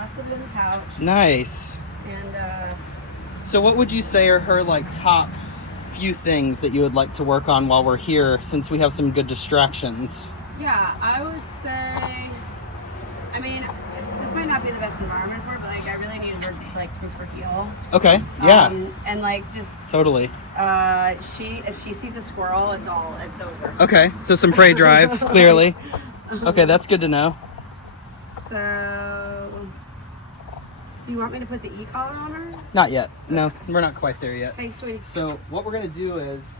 rest of it in the pouch. Nice. And So what would you say are her like top few things that you would like to work on while we're here, since we have some good distractions? yeah, I would say, I mean, this might not be the best environment for her, but like I really need her to like proof her heel. Okay. Yeah. And like just Totally. if she sees a squirrel, it's over. Okay. So some prey drive, clearly. Okay, that's good to know. So, do you want me to put the e-collar on her? Not yet. No, we're not quite there yet. Hey, sweetie. So what we're gonna do is,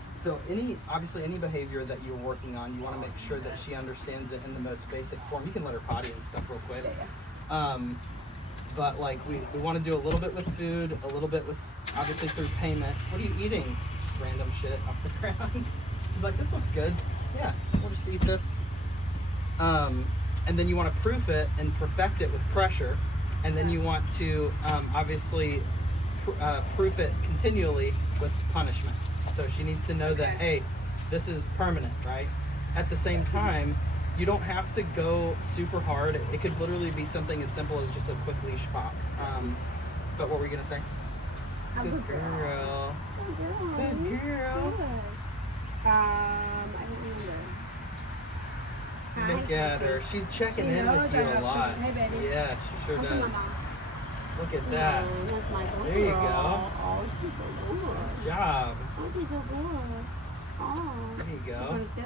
obviously any behavior that you're working on, you want to make sure that she understands it in the most basic form. You can let her potty and stuff real quick. Yeah. But like we want to do a little bit with food, a little bit with obviously through payment. What are you eating? Random shit off the ground. He's like, this looks good. Yeah, we'll just eat this. And then you want to proof it and perfect it with pressure, and then you want to obviously proof it continually with punishment. So she needs to know that, hey, this is permanent, right? At the same time, you don't have to go super hard. It could literally be something as simple as just a quick leash pop. But what were you gonna say? Good girl. Good girl. I don't remember. Look at her. She's checking in with you a lot. Hey, baby. Yeah, she sure Come to does. Mama. Look at that. That's my girl. There you go. Oh, she's so good. Nice job. Oh, she's so good. Oh. There you You go. want to sit?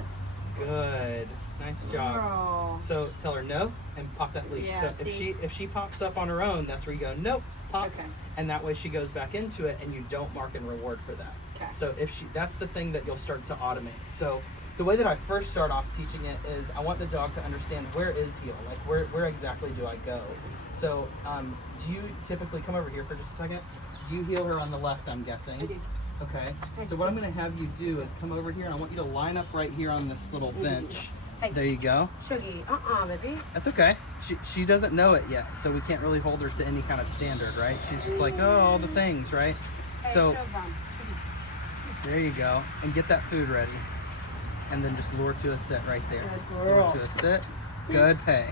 Good. Nice job. Girl. So tell her no and pop that leash. Yeah, So see? if she pops up on her own, that's where you go, nope, pop. Okay. And that way she goes back into it and you don't mark and reward for that. Okay. So that's the thing that you'll start to automate. So the way that I first start off teaching it is I want the dog to understand, where is heel? Like where exactly do I go? So do you typically, come over here for just a second. Do you heel her on the left, I'm guessing? I do. Okay. So what I'm going to have you do is come over here and I want you to line up right here on this little bench. Hey. There you go. Shuggy. Baby. That's okay. She doesn't know it yet, so we can't really hold her to any kind of standard, right? She's just like, oh, all the things, right? Hey, So Showbum. there you go. And get that food ready. And then just lure to a sit right there. Good Lure girl. to a sit. Good pay.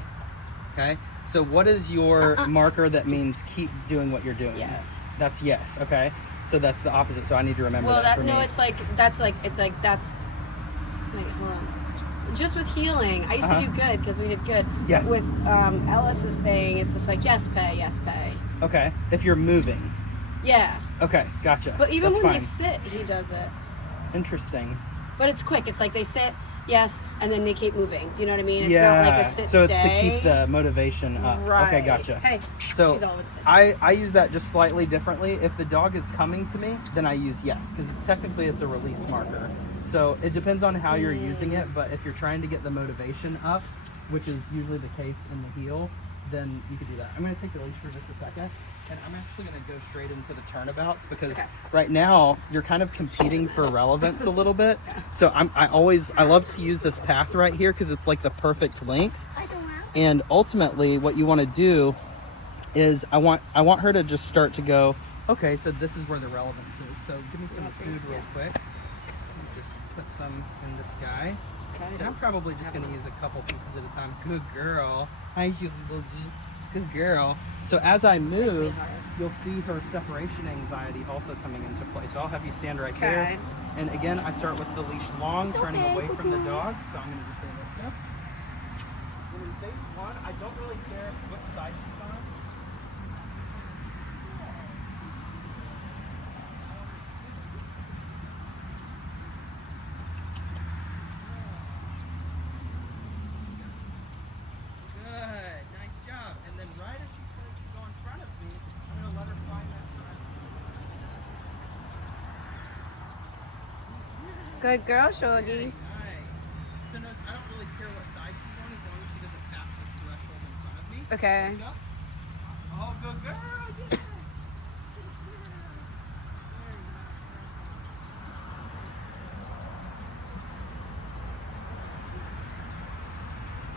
Okay? So what is your marker that means keep doing what you're doing? Yes. That's yes, okay? So that's the opposite, so I need to remember Well, that for me. it's like that's. Wait, hold on. Just with healing, I used to do good because we did good. Yeah. But with Ellis's thing, it's just like yes, pay. Okay. If you're moving. Yeah. Okay, gotcha. But even That's when fine. they sit, he does it. Interesting. But it's quick. It's like they sit, yes, and then they keep moving. Do you know what I mean? It's Yeah. not like a sit So it's stay. to keep the motivation up. Right. Okay, gotcha. Hey. So she's all with it. I use that just slightly differently. If the dog is coming to me, then I use yes, because technically it's a release marker. So it depends on how you're using it, but if you're trying to get the motivation up, which is usually the case in the heel, then you could do that. I'm going to take the leash for just a second, and I'm actually going to go straight into the turnabouts because right now you're kind of competing for relevance a little bit. So I love to use this path right here because it's like the perfect length. And ultimately what you want to do is I want her to just start to go, okay, so this is where the relevance is. So give me some food real quick. Just put some in this guy. Okay. And I'm probably just going to use a couple pieces at a time. Good girl. Hi, you boogie. Good girl. So as I move, you'll see her separation anxiety also coming into play. So I'll have you stand right there. And again, I start with the leash long, turning away from the dog. So I'm going to just say this up. And in phase one, I don't really care what side she's on. Good, nice job. And then right as she starts to go in front of me, I'm going to let her find that front. Good girl, Shoggy. Nice. So notice I don't really care what side she's on as long as she doesn't pass this threshold in front of me. Okay. Let's go. Oh, good girl. Yes.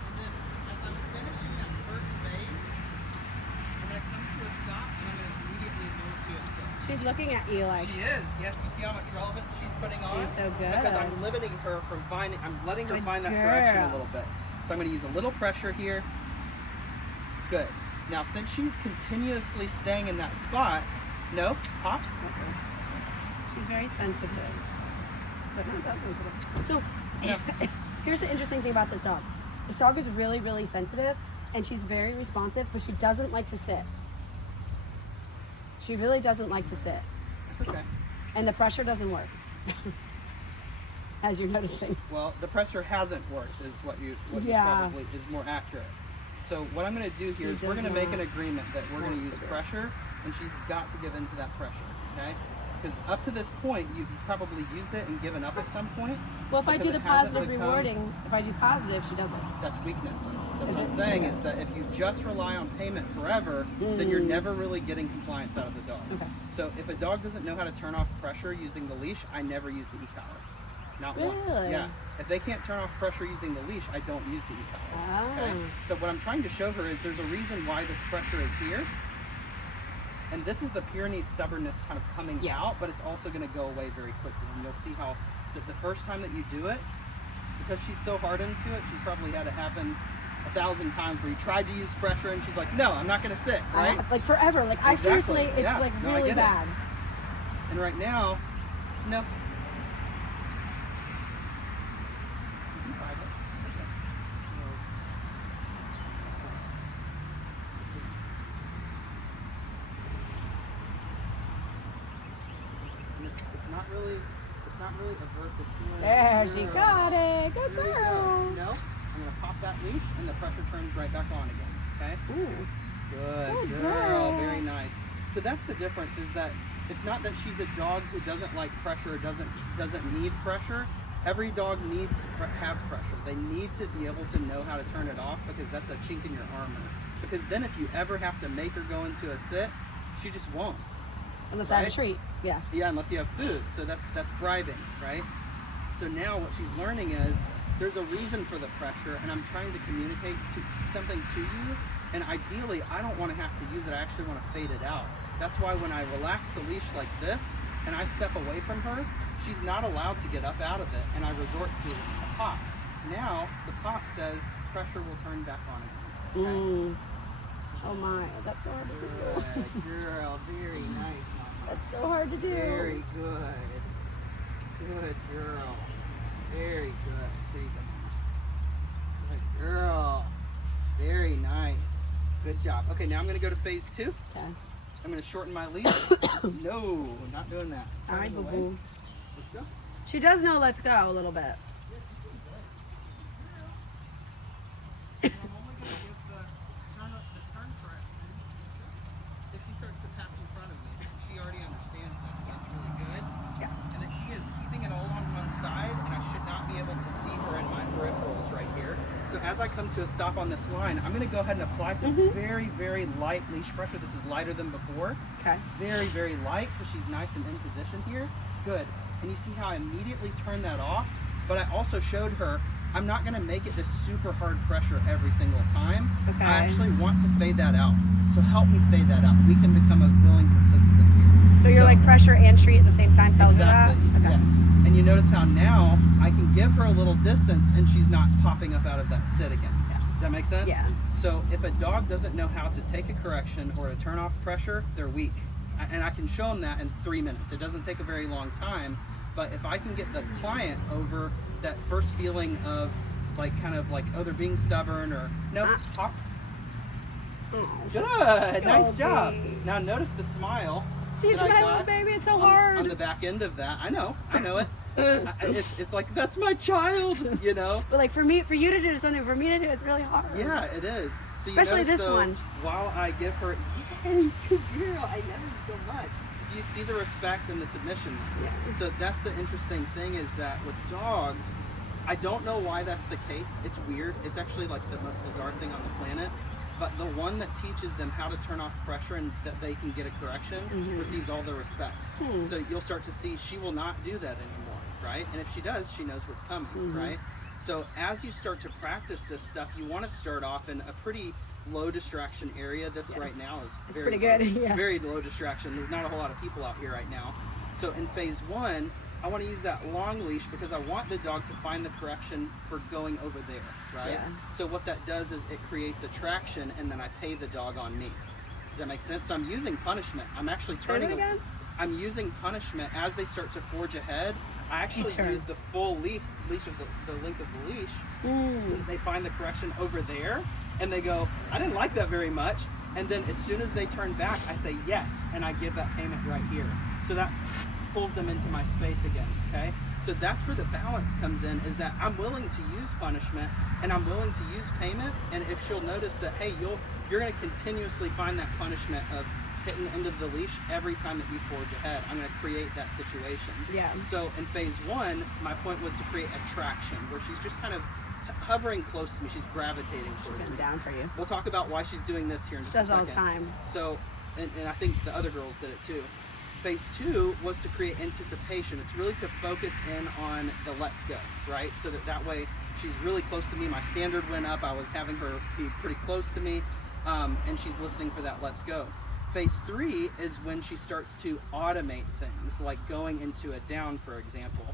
And then as I'm finishing that first phase, I'm going to come to a stop and I'm going to immediately move to a sit. She's looking at you like. She is. Yes, you see how much relevance she's putting on? She's so good. Because I'm limiting her from finding, I'm letting her Good find that direction a girl. little bit. So I'm going to use a little pressure here. Good. Now, since she's continuously staying in that spot, no, pop. She's very sensitive. But not that sensitive. So, Yeah. here's the interesting thing about this dog. This dog is really, really sensitive, and she's very responsive, but she doesn't like to sit. She really doesn't like to sit. It's okay. And the pressure doesn't work. As you're noticing. Well, the pressure hasn't worked, is what you Yeah. probably is more accurate. So what I'm going to do here is we're going to make an agreement that we're going to use pressure, and she's got to give in to that pressure, okay? Because up to this point, you've probably used it and given up at some point. Well, if I because do the it hasn't positive become- rewarding, if I do positive, she doesn't. That's weakness. Then. That's Is what I'm it? saying is that if you just rely on payment forever, then you're never really getting compliance out of the dog. Okay. So if a dog doesn't know how to turn off pressure using the leash, I never use the e-collar. Not once. Really? Yeah. If they can't turn off pressure using the leash, I don't use the e-collar. Okay. Oh. So what I'm trying to show her is there's a reason why this pressure is here. And this is the Pyrenees stubbornness kind of coming Yes. out, but it's also going to go away very quickly. And you'll see how the first time that you do it, because she's so hard into it, she's probably had it happen 1,000 times where you tried to use pressure and she's like, no, I'm not going to sit, right? Like forever. Like I Exactly. seriously, it's Yeah. like No, I really get it. bad. And right now, no. It's not really averse of doing There, it. she got it. Good There you go. girl. No, I'm gonna pop that leash and the pressure turns right back on again. Okay. Ooh. Good Good girl. girl. Very nice. So that's the difference, is that it's not that she's a dog who doesn't like pressure or doesn't need pressure. Every dog needs to have pressure. They need to be able to know how to turn it off, because that's a chink in your armor. Because then if you ever have to make her go into a sit, she just won't. Unless I have a Right? treat. Yeah. Yeah, unless you have food. So that's bribing, right? So now what she's learning is there's a reason for the pressure, and I'm trying to communicate something to you. And ideally, I don't want to have to use it. I actually want to fade it out. That's why when I relax the leash like this and I step away from her, she's not allowed to get up out of it, and I resort to a pop. Now the pop says pressure will turn back on again. Okay? Ooh. Oh my, that's so hard to do. Good girl, very nice, mama. That's so hard to do. Very good. Good girl. Very good. There you go. Good girl. Very nice. Good job. Okay, now I'm going to go to phase 2. Okay. I'm going to shorten my leash. No, not doing that. All right, Out of the boo way. boo. Let's go. She does know let's go a little bit. I'm only going to give the turn correction if she starts to pass in front of me. So she already understands that, so that's really good. Yeah. And then he is keeping it all on one side, and I should not be able to see her in my peripherals right here. So as I come to a stop on this line, I'm going to go ahead and apply some very, very light leash pressure. This is lighter than before. Okay. Very, very light, because she's nice and in position here. Good. And you see how I immediately turned that off, but I also showed her I'm not going to make it this super hard pressure every single time. Okay. I actually want to fade that out. So help me fade that out. We can become a willing participant here. So you're like pressure and treat at the same time, telling Exactly. her that? Okay. Yes. And you notice how now I can give her a little distance and she's not popping up out of that sit again. Yeah. Does that make sense? Yeah. So if a dog doesn't know how to take a correction or to turn off pressure, they're weak. And I can show them that in 3 minutes. It doesn't take a very long time. But if I can get the client over that first feeling of like kind of like, oh, they're being stubborn, or nope, pop. Oh, Good. Nice Oh, job. baby. Now notice the smile. she's that I my got little baby. It's so on hard. the back end of that. I know it. It's like, that's my child, you know. But like for you to do something, for me to do, it's really hard. Yeah, it is. So you Especially notice, this though, one. while I give her, yes, good girl, I love you so much. Do you see the respect and the submission there? Yeah. So that's the interesting thing, is that with dogs, I don't know why that's the case. It's weird. It's actually like the most bizarre thing on the planet. But the one that teaches them how to turn off pressure and that they can get a correction receives all the respect. So you'll start to see she will not do that anymore, right? And if she does, she knows what's coming, right? So as you start to practice this stuff, you want to start off in a pretty low distraction area. This right now is It's very pretty good, low, yeah. very low distraction. There's not a whole lot of people out here right now. So in phase 1, I want to use that long leash because I want the dog to find the correction for going over there, right? Yeah. So what that does is it creates attraction, and then I pay the dog on me. Does that make sense? So I'm using punishment. I'm actually Say that turning. again? I'm using punishment as they start to forge ahead. I actually turn. use the full leash of the length of the leash, so that they find the correction over there, and they go, I didn't like that very much. And then as soon as they turn back, I say yes, and I give that payment right here. So that pulls them into my space again, okay? So that's where the balance comes in, is that I'm willing to use punishment and I'm willing to use payment. And if she'll notice that, hey, you're gonna continuously find that punishment of hitting the end of the leash every time that you forge ahead, I'm gonna create that situation. Yeah. So in phase 1, my point was to create attraction, where she's just kind of hovering close to me, she's gravitating towards Been me. down for you. We'll talk about why she's doing this here in just Does a all second. the time. So, and I think the other girls did it too. Phase 2 was to create anticipation. It's really to focus in on the let's go, right? So that way she's really close to me. My standard went up. I was having her be pretty close to me, and she's listening for that let's go. Phase 3 is when she starts to automate things, like going into a down, for example.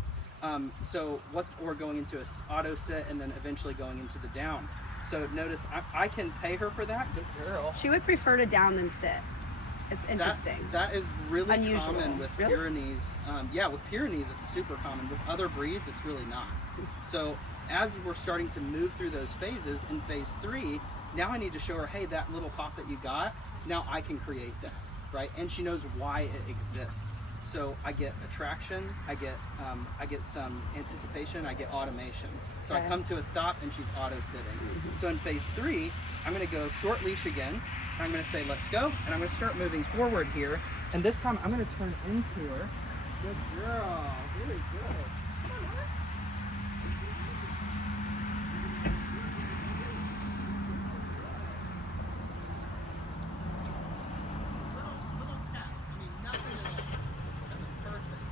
Or going into a auto sit and then eventually going into the down. So notice I can pay her for that. Good girl. She would prefer to down than sit. It's interesting. That is really Unusual. common with Really? Pyrenees. With Pyrenees it's super common. With other breeds it's really not. So as we're starting to move through those phases in phase 3, now I need to show her, hey, that little pop that you got, now I can create that, right? And she knows why it exists. So I get attraction, I get some anticipation, I get automation. So I Okay. come to a stop and she's auto sitting. So in phase 3, I'm gonna go short leash again. I'm going to say, let's go, and I'm going to start moving forward here. And this time I'm going to turn into her. Good girl. Very good. Come on, Mama. Little tap. I mean, nothing at all. That was perfect.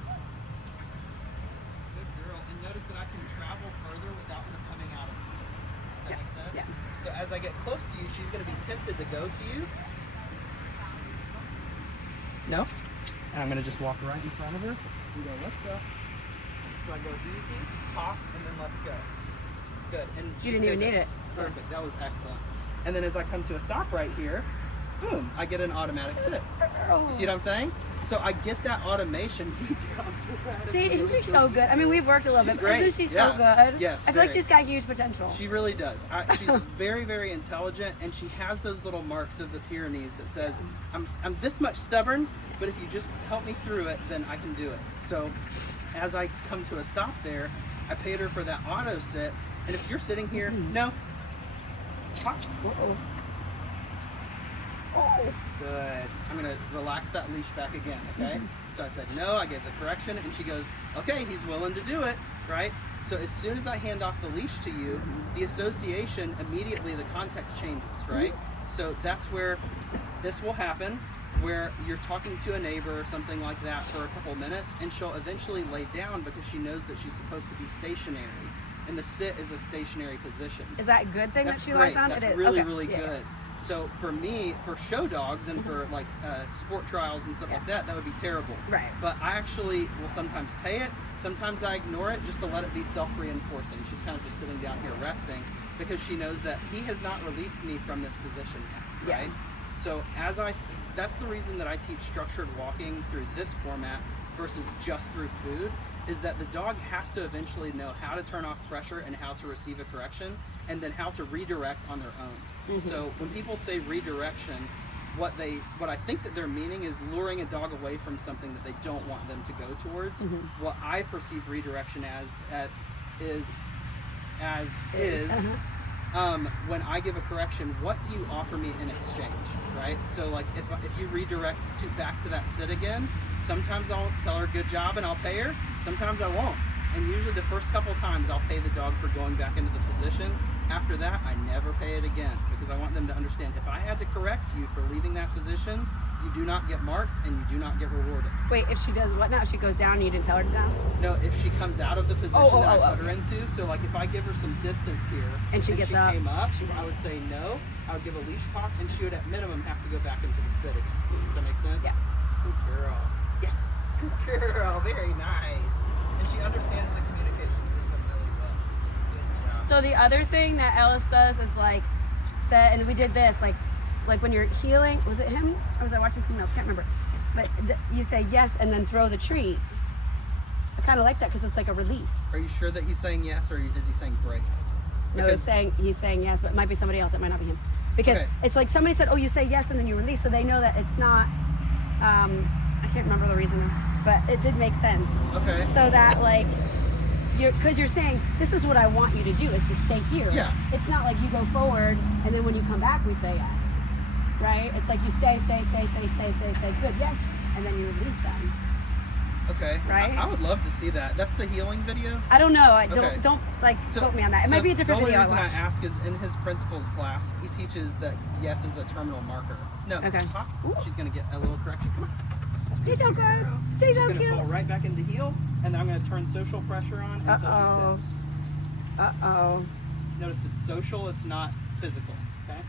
Good girl. And notice that I can travel further without her coming out of me. Does that make sense? Yeah. So as I get close to you, she's going to be tempted to go to you. No? And I'm going to just walk right in front of her and go, let's go. So I go easy, pop, and then let's go. Good. And You didn't even need it. Perfect. That was excellent. And then as I come to a stop right here, boom, I get an automatic sit. You see what I'm saying? So I get that automation. I'm so proud of See, you. isn't she so good? I mean, we've worked a little She's bit, great. but isn't she Yeah. so good? Yes, I feel like very. she's got huge potential. She really does. She's very, very intelligent, and she has those little marks of the Pyrenees that says, I'm this much stubborn, but if you just help me through it, then I can do it. So as I come to a stop there, I paid her for that auto sit, and if you're sitting here, no. Pop. Uh-oh. Oh. Good. I'm gonna relax that leash back again, okay? So I said no, I gave the correction, and she goes, okay, he's willing to do it, right? So as soon as I hand off the leash to you, the association, immediately the context changes, right? So that's where this will happen, where you're talking to a neighbor or something like that for a couple minutes, and she'll eventually lay down because she knows that she's supposed to be stationary. And the sit is a stationary position. Is that a good thing That's that she great. likes on? That's It is. really, Okay. really Yeah. good. So for me, for show dogs and for like sport trials and stuff like that would be terrible. Right. But I actually will sometimes pay it. Sometimes I ignore it just to let it be self-reinforcing. She's kind of just sitting down here resting because she knows that he has not released me from this position yet, Yeah. right? So that's the reason that I teach structured walking through this format versus just through food, is that the dog has to eventually know how to turn off pressure and how to receive a correction, and then how to redirect on their own. So when people say redirection, what I think that they're meaning is luring a dog away from something that they don't want them to go towards. What I perceive redirection as is when I give a correction, what do you offer me in exchange, right? So like if you redirect back to that sit again, sometimes I'll tell her good job and I'll pay her, sometimes I won't. And usually the first couple times I'll pay the dog for going back into the position. After that, I never pay it again, because I want them to understand, if I had to correct you for leaving that position, you do not get marked and you do not get rewarded. Wait, if she does what now? If she goes down and you didn't tell her to down? No, if she comes out of the position that I put her okay. into, so like if I give her some distance here And she gets up, came up, I would say no, I would give a leash pop, and she would at minimum have to go back into the sit again. Does that make sense? Yeah. Good girl. Yes. Good girl. Very nice. And she understands the communication system really well. Good job. So the other thing that Ellis does is like set, and we did this like when you're healing. Was it him or was I watching something else? Can't remember. But you say yes and then throw the treat. I kind of like that because it's like a release. Are you sure that he's saying yes, or is he saying break? No, he's saying yes, but it might be somebody else. It might not be him. Because Okay. it's like somebody said, oh, you say yes and then you release, so they know that it's not. I can't remember the reason, but it did make sense. Okay. So that like, because you're saying this is what I want you to do is to stay here. Yeah. It's not like you go forward and then when you come back we say yes, right? It's like you stay, good, yes, and then you release them. Okay. Right? I would love to see that. That's the healing video. I don't know. Okay. Don't like quote me on that. It might be a different video. The only I reason I watched. ask is in his principles class, he teaches that yes is a terminal marker. No. Okay. Pop. She's gonna get a little correction. Come on. She's so good. She's She's so gonna cute. fall right back into heel, and then I'm gonna turn social pressure on until Uh-oh. she sits. Uh-oh. Notice it's social, it's not physical. Okay.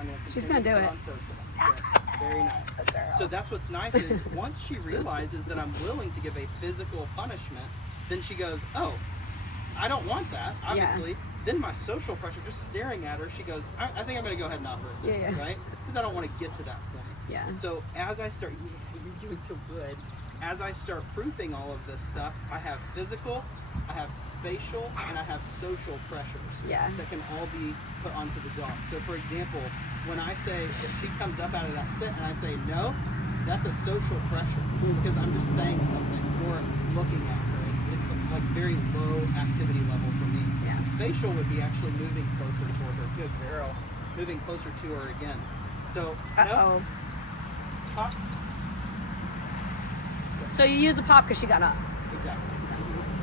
I'm gonna She's continue gonna do to it. put on social. Good. Very nice. So that's what's nice is once she realizes that I'm willing to give a physical punishment, then she goes, oh, I don't want that, obviously. Then my social pressure, just staring at her, she goes, I think I'm going to go ahead and offer a sit, Yeah. right? Because I don't want to get to that point. Yeah. So as I start, yeah, you're doing so good. As I start proofing all of this stuff, I have physical, I have spatial, and I have social pressures Yeah. that can all be put onto the dog. So for example, when I say, if she comes up out of that sit and I say no, that's a social pressure because I'm just saying something or looking at her. It's like very low activity level for me. Yeah. Spatial would be actually moving closer toward her. Good girl. Moving closer to her again. So, no, Uh-oh. pop. So you use the pop because she got up. Exactly.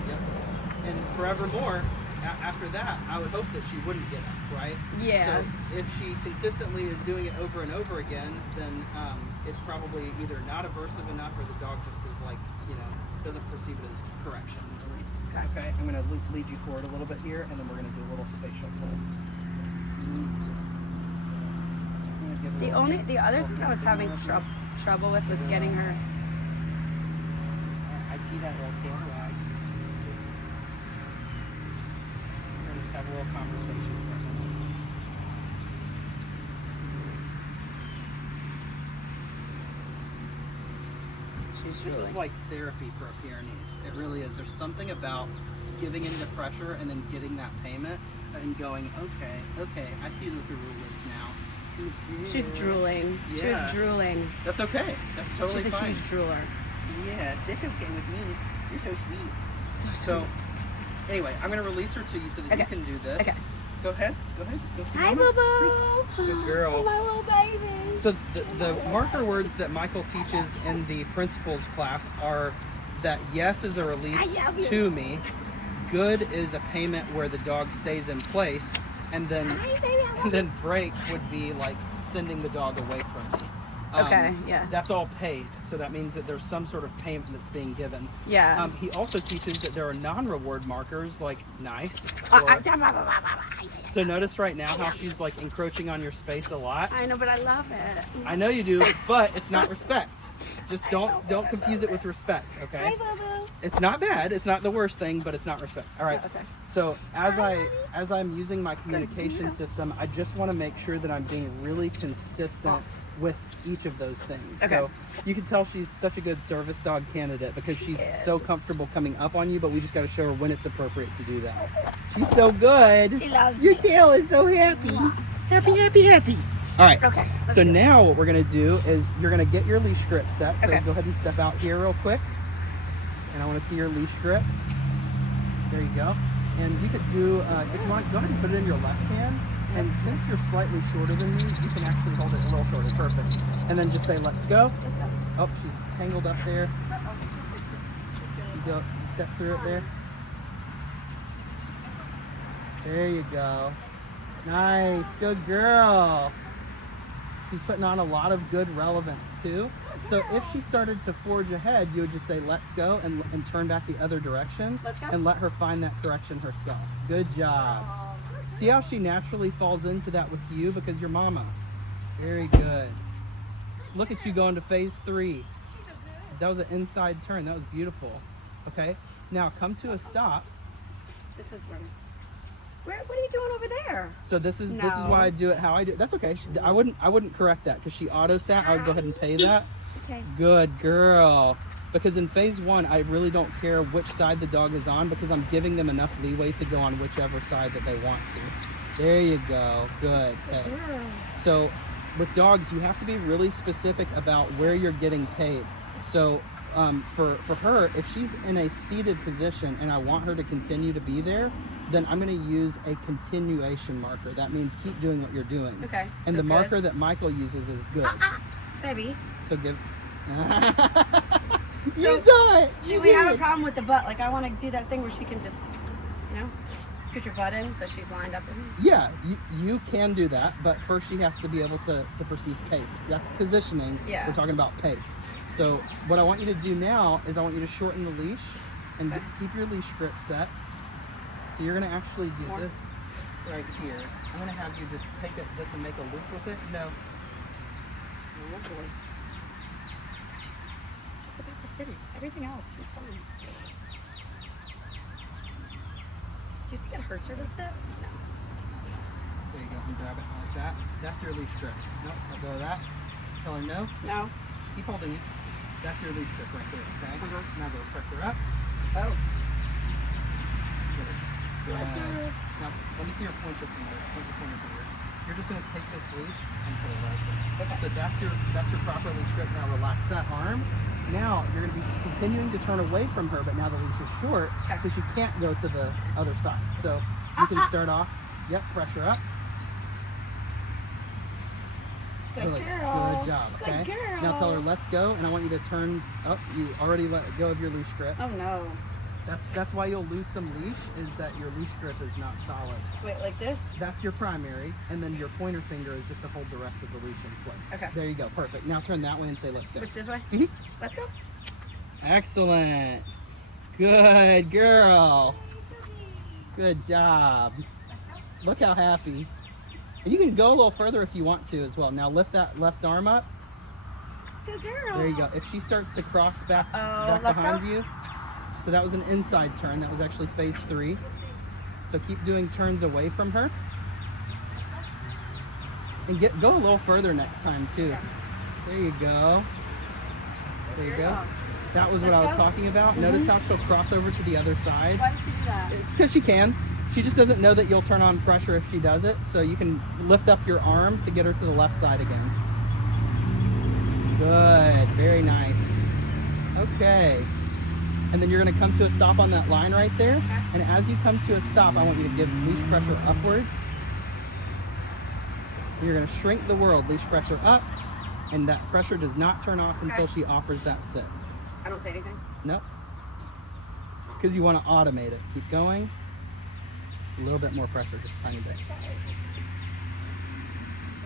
Yep. And forevermore, after that, I would hope that she wouldn't get up, right? Yeah. So if she consistently is doing it over and over again, then it's probably either not aversive enough or the dog just is like, doesn't perceive it as correction. Okay, I'm going to lead you forward a little bit here, and then we're going to do a little spatial pull. Easy. The other thing I was having trouble with was getting her. I see that little tail wag. We're going to just have a little conversation for a minute. This is like therapy for a Pyrenees. It really is. There's something about giving into pressure and then getting that payment and going, okay, I see what the rule is now. She's drooling. She Yeah. was drooling. That's okay. That's totally She's a fine. huge drooler. Yeah, that's okay with me. You're so sweet. So So, anyway, I'm going to release her to you so that you Okay. can do this. Okay. Go ahead. Go see hi, Mama. Boo Good girl. My little baby. So the marker words that Michael teaches in the principles class are that yes is a release I love you. to me, good is a payment where the dog stays in place, and then break would be like sending the dog away from me. Okay, yeah. That's all paid, so that means that there's some sort of payment that's being given. Yeah. He also teaches that there are non-reward markers like nice. So notice right now how she's like encroaching on your space a lot. I know, but I love it. I know you do, but it's not respect. Just don't confuse it with respect, okay? Hi, Boo. It's not bad. It's not the worst thing, but it's not respect. All right. Okay. So as I'm using my communication system, I just want to make sure that I'm being really consistent with each of those things. Okay. So you can tell she's such a good service dog candidate because she's so comfortable coming up on you, but we just got to show her when it's appropriate to do that. She's so good. She loves Your me. tail is so happy. Happy. All right. Okay. So now what we're gonna do is you're gonna get your leash grip set. So Okay. go ahead and step out here real quick. And I wanna see your leash grip. There you go. And you could do, if you want, go ahead and put it in your left hand. And since you're slightly shorter than me, you can actually hold it a little shorter. Perfect. And then just say, let's go. Oh, she's tangled up there. You go, you step through it there. There you go. Nice, good girl. She's putting on a lot of good relevance too. So if she started to forge ahead, you would just say, let's go, and turn back the other direction. Let's go. And let her find that direction herself. Good job. See how she naturally falls into that with you because you're mama. Very good. Look at you going to phase 3. That was an inside turn. That was beautiful. Okay. Now come to a stop. This is where. What are you doing over there? So this is No. why I do it how I do it. That's okay. I wouldn't correct that because she auto sat. I would go ahead and pay that. Okay. Good girl. Because in phase 1, I really don't care which side the dog is on because I'm giving them enough leeway to go on whichever side that they want to. There you go. Good. Okay. Girl. So with dogs, you have to be really specific about where you're getting paid. So for her, if she's in a seated position and I want her to continue to be there, then I'm going to use a continuation marker. That means keep doing what you're doing. Okay. And so the good. marker that Michael uses is good. Baby. So give. So, You saw it. Do You we have a did. problem with the butt? Like I want to do that thing where she can just, scoot your butt in so she's lined up in. Yeah, you can do that, but first she has to be able to perceive pace. That's positioning. Yeah. We're talking about pace. So what I want you to do now is I want you to shorten the leash and Okay. keep your leash grip set. So you're going to actually do More. this right here. I'm going to have you just take this and make a loop with it. No. Oh boy. She's about to sit in. Everything else, she's fine. Do you think it hurts her to sit? No. There you go. And grab it like that. That's your leash grip. Nope. Let go of that. Tell her no. No. Keep holding it. That's your leash grip right there. Okay. Uh-huh. Now go pressure up. Oh. Good. Now, let me see your point your finger. Point your pointer finger. You're just going to take this leash and put it right there. Okay. So that's your proper leash grip. Now relax that arm. Now you're going to be continuing to turn away from her, but now the leash is short, Okay. so she can't go to the other side. So you can start off. Yep, pressure up. Good Release. girl. Good job. Good Okay. girl. Now tell her let's go, and I want you to turn up. You already let go of your leash grip. Oh no. That's why you'll lose some leash, is that your leash grip is not solid. Wait, like this? That's your primary, and then your pointer finger is just to hold the rest of the leash in place. Okay. There you go. Perfect. Now turn that way and say let's go. Which this way? Mhm. Let's go. Excellent. Good girl. Good job. Look how happy. And you can go a little further if you want to as well. Now lift that left arm up. Good girl. There you go. If she starts to cross back let's behind go. you. So that was an inside turn. That was actually phase 3. So keep doing turns away from her. And go a little further next time too. Okay. There you go. There you go. girl. That was what Let's I was go. talking about. Notice how she'll cross over to the other side. Why did she do that? Because she can. She just doesn't know that you'll turn on pressure if she does it. So you can lift up your arm to get her to the left side again. Good. Very nice. Okay. And then you're going to come to a stop on that line right there. Okay. And as you come to a stop, I want you to give leash pressure upwards. You're going to shrink the world, leash pressure up. And that pressure does not turn off until Okay. she offers that sit. I don't say anything. Nope. Because you want to automate it. Keep going. A little bit more pressure, just a tiny bit. She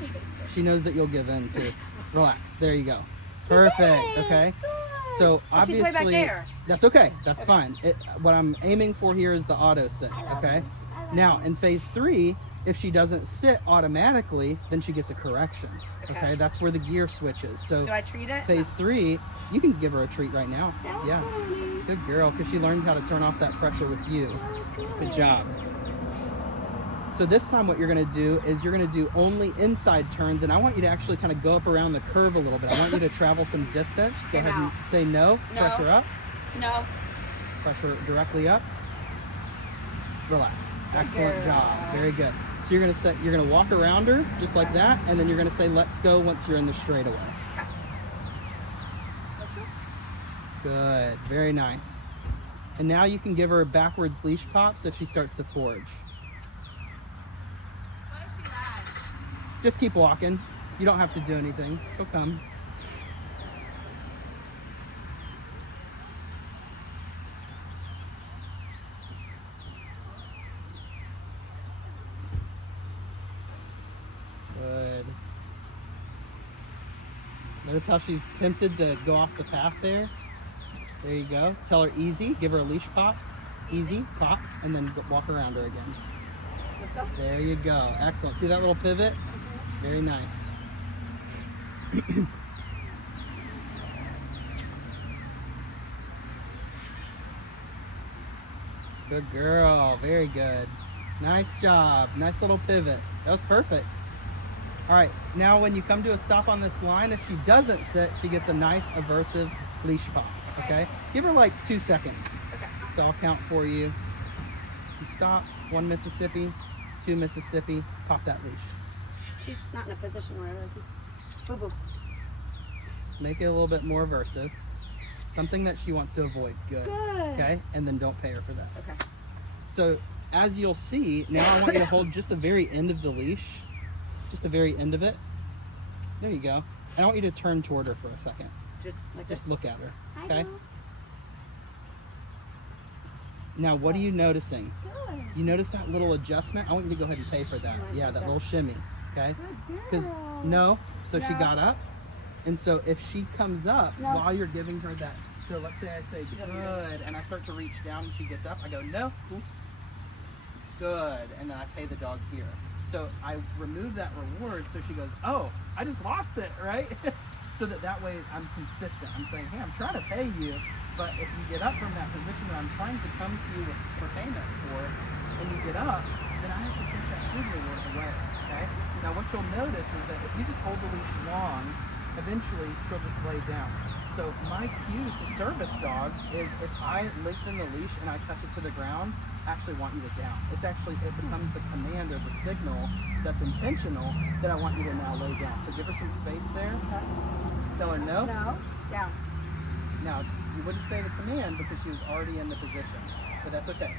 hates it. She knows that you'll give in too. Relax. There you go. Perfect. Okay. So Oh, she's way back obviously, there. that's okay. That's fine. What I'm aiming for here is the auto sit. Okay. Now in phase 3, if she doesn't sit automatically, then she gets a correction. Okay. Okay. That's where the gear switches. So Do I treat it? phase 3, you can give her a treat right now. No. Yeah. Good girl, because she learned how to turn off that pressure with you. Good job. So this time what you're going to do is you're going to do only inside turns, and I want you to actually kind of go up around the curve a little bit. I want you to travel some distance. Go Okay, ahead and now. say no. No. Pressure up. No. Pressure directly up. Relax. Good Excellent girl. job. Very good. So you're going to walk around her just like that, and then you're going to say let's go once you're in the straightaway. Good. Very nice. And now you can give her backwards leash pops if she starts to forge. Just keep walking. You don't have to do anything. She'll come. Good. Notice how she's tempted to go off the path there. There you go. Tell her easy. Give her a leash pop. Easy. Pop. And then walk around her again. Let's go. There you go. Excellent. See that little pivot? Very nice. Good girl. Very good. Nice job. Nice little pivot. That was perfect. All right, now when you come to a stop on this line, if she doesn't sit, she gets a nice aversive leash pop, okay? Give her like 2 seconds. Okay. So I'll count for you. You stop, 1 Mississippi, 2 Mississippi, pop that leash. She's not in a position where boo boo. Make it a little bit more aversive. Something that she wants to avoid. Good. Good. Okay, and then don't pay her for that. Okay. So as you'll see, now I want you to hold just the very end of the leash. Just the very end of it. There you go. I want you to turn toward her for a second. Just like Just this. look at her. Hi, Okay? girl. Now, what are you noticing? Good. You notice that little adjustment? I want you to go ahead and pay for that. Right, Yeah, that okay. little shimmy. Okay? Good Because girl. no, so she No. got up, and so if she comes up No. while you're giving her that, so let's say I say good, and I start to reach down, and she gets up. I go no, good, and then I pay the dog here. So I remove that reward, so she goes, oh, I just lost it, right? So that way I'm consistent. I'm saying, hey, I'm trying to pay you, but if you get up from that position that I'm trying to come to you for payment for, and you get up, then I have to take that food reward away, okay? Now what you'll notice is that if you just hold the leash long, eventually she'll just lay down. So my cue to service dogs is if I lengthen the leash and I touch it to the ground, I actually want you to down. It becomes the command or the signal that's intentional that I want you to now lay down. So give her some space there. Tell her no. No. Down. Now, you wouldn't say the command because she was already in the position, but that's okay.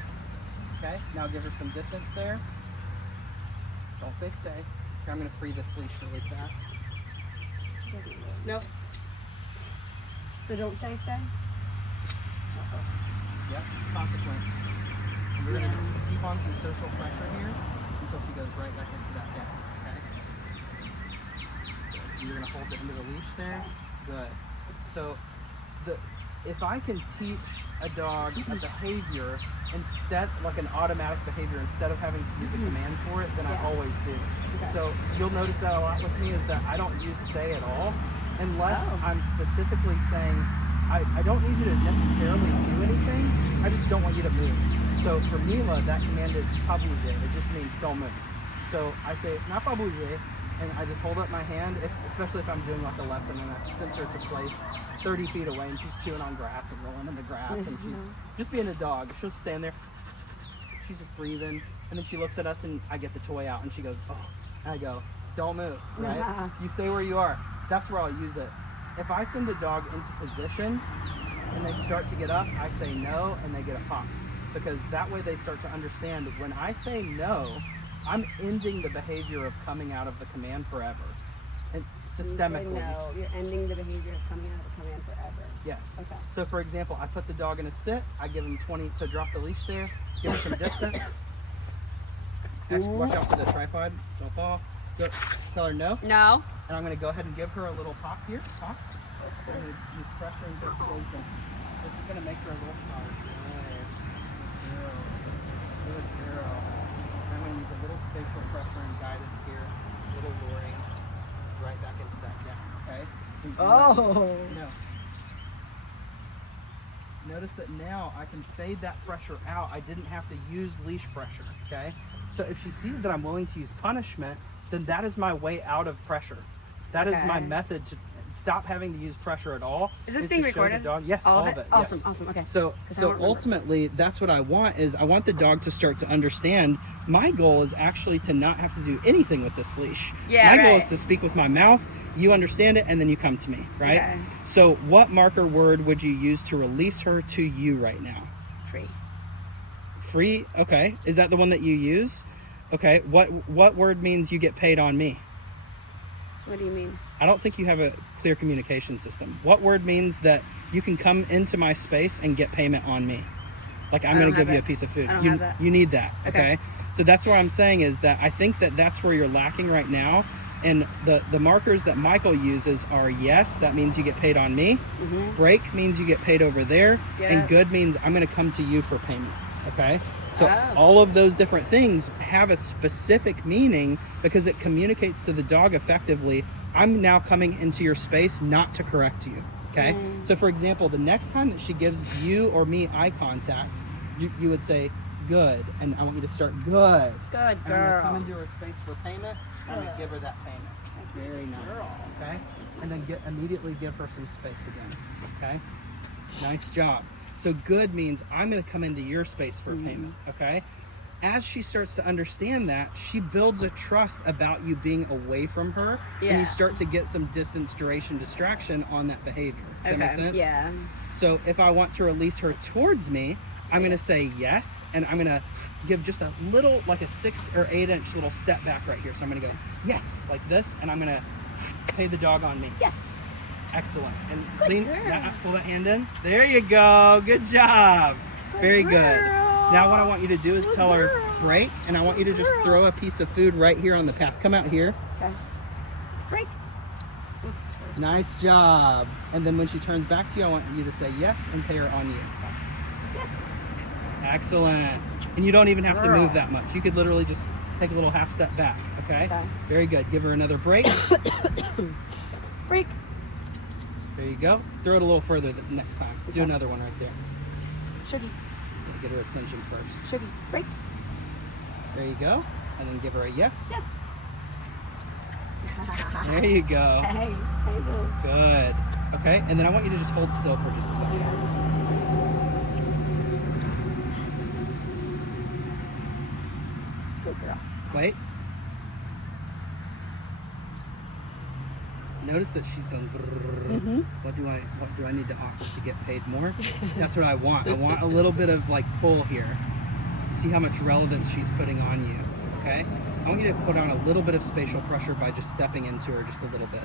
Okay, now give her some distance there. Don't say stay. Okay, I'm gonna free this leash really fast. No. So don't say stay. Yep, consequence. And we're gonna just keep on some social pressure here until she goes right back into that gap, okay? You're gonna hold the end of the leash there. Good. So, if I can teach a dog a behavior instead, like an automatic behavior, instead of having to use a command for it, then I Yeah. always do. Okay. So you'll notice that a lot with me is that I don't use stay at all, unless Oh. I'm specifically saying, I don't need you to necessarily do anything, I just don't want you to move. So for Mila, that command is pas bouger. It just means don't move. So I say, not pas bouger, and I just hold up my hand, especially if I'm doing like a lesson and I send her to place 30 feet away and she's chewing on grass and rolling in the grass and she's just being a dog. She'll stand there, she's just breathing, and then she looks at us and I get the toy out and she goes, oh, and I go, don't move, right? Yeah. You stay where you are. That's where I'll use it. If I send a dog into position and they start to get up, I say no and they get a pop. Because that way they start to understand when I say no, I'm ending the behavior of coming out of the command forever. And systemically. No, you're ending the behavior of coming out of the command forever. Yes. Okay. So for example, I put the dog in a sit, I give him 20, so drop the leash there, give her some distance. Actually, watch out for the tripod, don't fall. Go, tell her no, No. and I'm gonna go ahead and give her a little pop here, pop. I'm gonna use pressure until she goes down. This is gonna make her a little stronger. Good girl. Good girl. I'm gonna use a little spatial pressure and guidance here, a little luring, right back into that gap, okay? Oh. No. Notice that now I can fade that pressure out. I didn't have to use leash pressure, okay? So if she sees that I'm willing to use punishment, then that is my way out of pressure. That is my Okay. method to stop having to use pressure at all. Is this to being show the recorded? dog- Yes, all of it. Awesome. Yes. Awesome. Okay. So 'Cause I so don't remember. ultimately that's what I want is I want the dog to start to understand my goal is actually to not have to do anything with this leash. Yeah, My goal right. is to speak with my mouth, you understand it, and then you come to me, right? Okay. So what marker word would you use to release her to you right now? Free. Free? Okay. Is that the one that you use? Okay. What word means you get paid on me? What do you mean? I don't think you have a clear communication system. What word means that you can come into my space and get payment on me? Like I'm I going don't to give have you a that. piece of food. I don't you, have that. you need that. Okay. Okay. So that's what I'm saying is that I think that that's where you're lacking right now. And the markers that Michael uses are yes, that means you get paid on me. Mm-hmm. Break means you get paid over there. Yeah. And good means I'm going to come to you for payment. Okay. So Oh. all of those different things have a specific meaning because it communicates to the dog effectively. I'm now coming into your space not to correct you. Okay. So for example, the next time that she gives you or me eye contact, you would say good, and I want you to start good. Good And I'm gonna come girl. into her space for payment. I'm gonna give her that payment. Very nice. Okay, and then immediately give her some space again. Okay, nice job. So good means I'm gonna come into your space for payment. Okay. As she starts to understand that, she builds a trust about you being away from her, and Yeah. you start to get some distance, duration, distraction on that behavior. Does that make sense? Yeah. So if I want to release her towards me, I'm going to say yes, and I'm going to give just a little, like a 6 or 8 inch little step back right here. So I'm going to go yes, like this, and I'm going to pay the dog on me. Yes. Excellent. And Good girl. pull that hand in. There you go. Good job. Very good. girl. Now what I want you to do is Good tell her girl. break, and I want you to just Girl. throw a piece of food right here on the path. Come out here. Okay. Break. Nice job. And then when she turns back to you, I want you to say yes and pay her on you. Yes. Excellent. And you don't even have to Girl. move that much. You could literally just take a little half step back, okay? Okay. Very good. Give her another break. Break. There you go. Throw it a little further the next time. Do Okay. another one right there. Shuggy. Gotta get her attention first. Shuggy. Break. There you go. And then give her a yes. Yes. There you go. Hey. Hey, boo. Good. Okay, and then I want you to just hold still for just a second. Good girl. Wait. Notice that she's going. Mhm. What do I need to offer to get paid more? That's what I want. I want a little bit of like pull here. See how much relevance she's putting on you. Okay. I want you to put on a little bit of spatial pressure by just stepping into her just a little bit.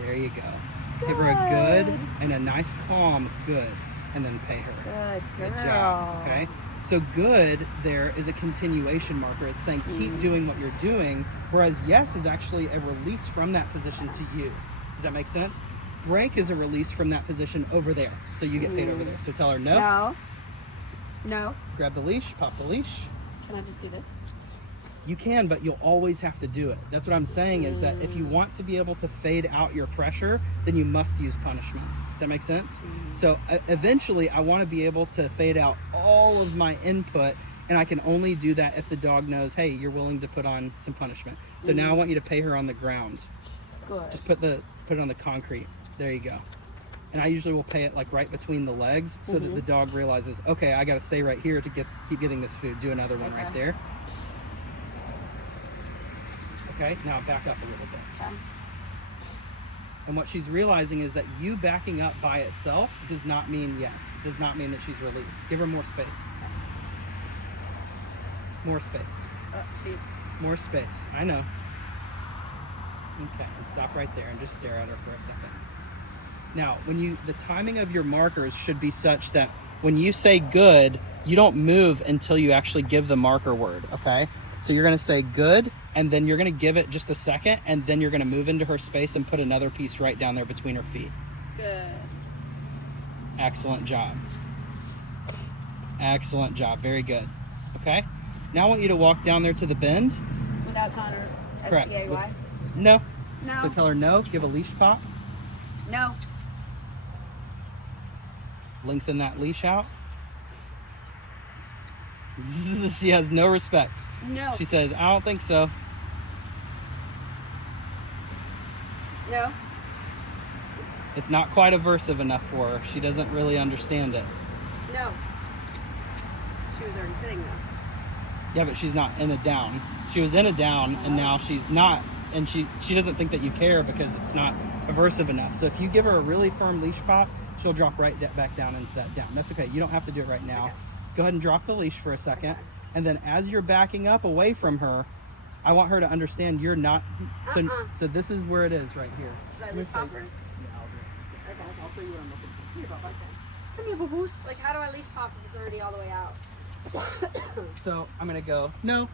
There you go. Give her a good and a nice calm good, and then pay her. Good girl. Good job. Okay. So good there is a continuation marker. It's saying keep doing what you're doing, whereas yes is actually a release from that position to you. Does that make sense? Break is a release from that position over there. So you get paid over there. So tell her no. No. No. Grab the leash, pop the leash. Can I just do this? You can, but you'll always have to do it. That's what I'm saying is that if you want to be able to fade out your pressure, then you must use punishment. Does that make sense? So eventually I want to be able to fade out all of my input, and I can only do that if the dog knows, hey, you're willing to put on some punishment. So now I want you to pay her on the ground. Good. Just put it on the concrete. There you go. And I usually will pay it like right between the legs so that the dog realizes, okay, I got to stay right here to keep getting this food. Do another one right there. Okay, now back up a little bit. Okay. And what she's realizing is that you backing up by itself does not mean yes, does not mean that she's released. Give her more space. More space. Oh, she's. More space. I know. Okay, and stop right there and just stare at her for a second. Now, the timing of your markers should be such that when you say good, you don't move until you actually give the marker word, okay? So you're gonna say good, and then you're gonna give it just a second, and then you're gonna move into her space and put another piece right down there between her feet. Good. Excellent job. Excellent job, very good. Okay, now I want you to walk down there to the bend. Without telling her Correct. S-T-A-Y? No. No. So tell her no, give a leash pop, No. lengthen that leash out. She has no respect. No. She said, I don't think so. No. It's not quite aversive enough for her. She doesn't really understand it. No. She was already sitting there. Yeah, but she's not in a down. She was in a down, and now she's not, and she doesn't think that you care because it's not aversive enough. So if you give her a really firm leash pop, she'll drop right back down into that down. That's okay. You don't have to do it right now. Okay. Go ahead and drop the leash for a second. And then as you're backing up away from her, I want her to understand you're not. So this is where it is right here. Should I leash pop her? Yeah, I'll do it. Okay. I'll show you what I'm looking for. Here you go. Okay. Come here, boo-boos. Like, how do I leash pop if it's already all the way out? So I'm going to go, no,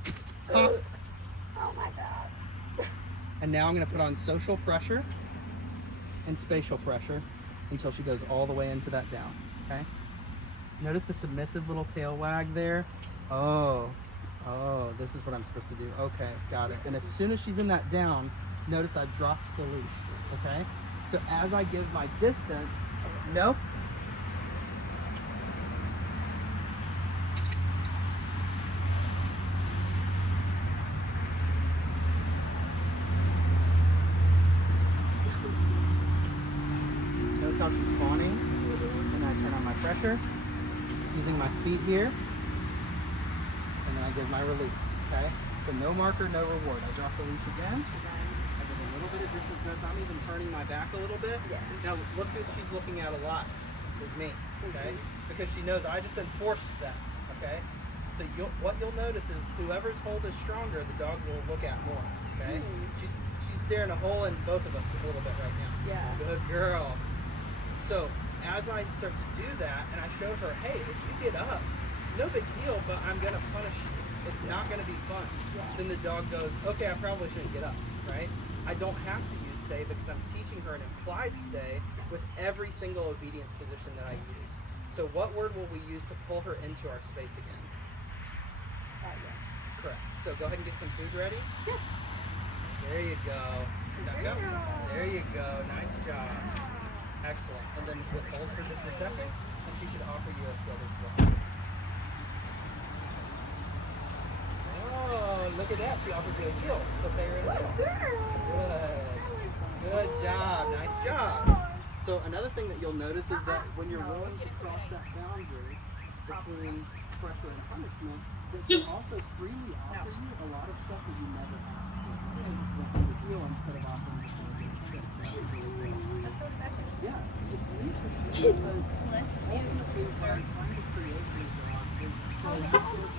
pop. Oh my God. And now I'm going to put on social pressure and spatial pressure until she goes all the way into that down, okay? Notice the submissive little tail wag there. Oh, this is what I'm supposed to do. Okay, got it. And as soon as she's in that down, notice I dropped the leash, okay? So as I give my distance, nope. Notice how she's fawning, and then I turn on my pressure, using my feet here, and then I give my release, okay? So no marker, no reward. I drop the leash again. I give a little bit of distance. Notice I'm even turning my back a little bit. Yeah. Now look who she's looking at a lot, is me, okay? Because she knows I just enforced that, okay? So what you'll notice is whoever's hold is stronger, the dog will look at more, okay? She's staring a hole in both of us a little bit right now. Yeah. Good girl. So as I start to do that, and I show her, hey, if you get up, no big deal, but I'm gonna punish you. It's not gonna be fun. Yeah. Then the dog goes, okay, I probably shouldn't get up, right? I don't have to use stay because I'm teaching her an implied stay with every single obedience position that I use. So what word will we use to pull her into our space again? Correct. So go ahead and get some food ready. Yes. There you go. Back up. There you go. Nice job. Excellent. And then withhold for just a second, and she should offer you a sit as well. Oh, look at that. She offered you a heel. So pay her a heel. Good. Good job. Nice job. So another thing that you'll notice is that when you're willing to cross that boundary between pressure and punishment, that can also freely offer you a lot of stuff that you never asked for. And just went on the heel instead of offering the shit. So that was really great. That's so exciting. Yeah, it's neat to see because ultimately what I'm trying to create in this dog is a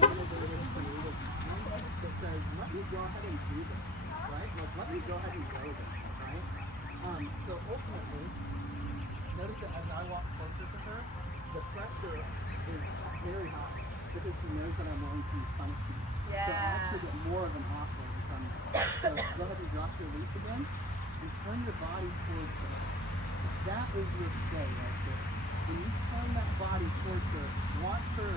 innovative, creative mind that says, let me go ahead and do this, right? Like, let me go ahead and go this, right? So ultimately, notice that as I walk closer to her, the pressure is very high because she knows that I'm willing to use punishment. So I actually get more of an offer from that. So go ahead and drop your leash again and turn your body towards her. That is your stay right there. When you turn that body towards her, watch her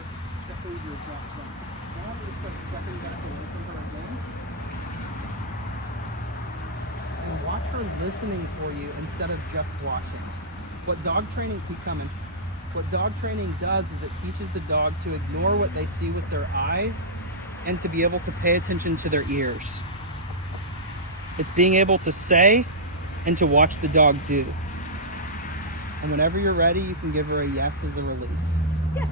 behavior drop down. Now I'm going to start stepping back away from her again. And watch her listening for you instead of just watching. What dog training, keep coming. What dog training does is it teaches the dog to ignore what they see with their eyes and to be able to pay attention to their ears. It's being able to say and to watch the dog do. And whenever you're ready, you can give her a yes as a release. Yes.